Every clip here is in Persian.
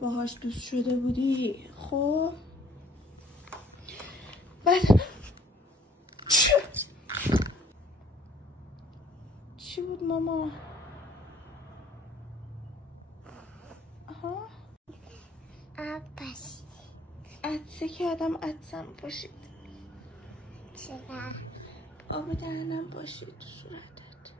باهاش دوست شده بودی. خب بعد چی بود ماما؟ آها آب پاشید. عدسه کردم عدسم پاشید. چرا؟ آب دهنم پاشید تو صورتت.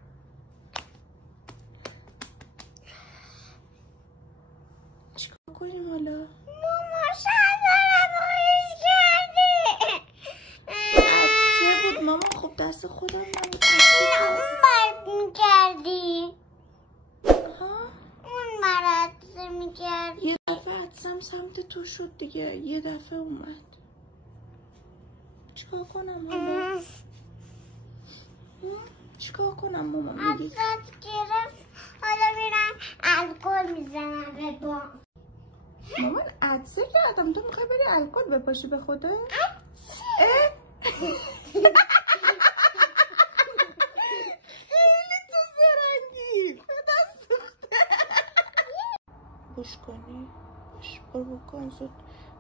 چیکار کنیم حالا؟ ماما شلوارم خیس کردی. عدسه بود ماما. خب دست خودم نبود. اون مرد میکردی. ها؟ اون مرد میکردی. یه دفعه عدسم سمت تو شد دیگه. یه دفعه اومد. چیکار کنم حالا؟ چیکار کنم ماما میگی؟ عدسات گرفت. حالا میرم الکل میزنم به با. مامان عدسه کردم. تو میخوای بری الکل بپاشی به خودت؟ خیلی تو زرنگی. خدا سوخته. بوش کنی؟ باش برو بکن زود.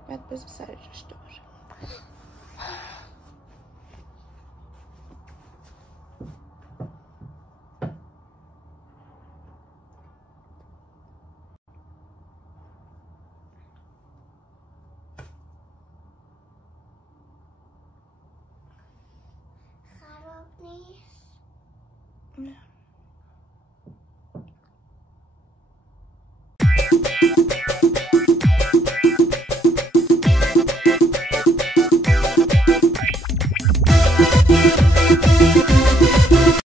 بعد بذار سر جاش دوباره.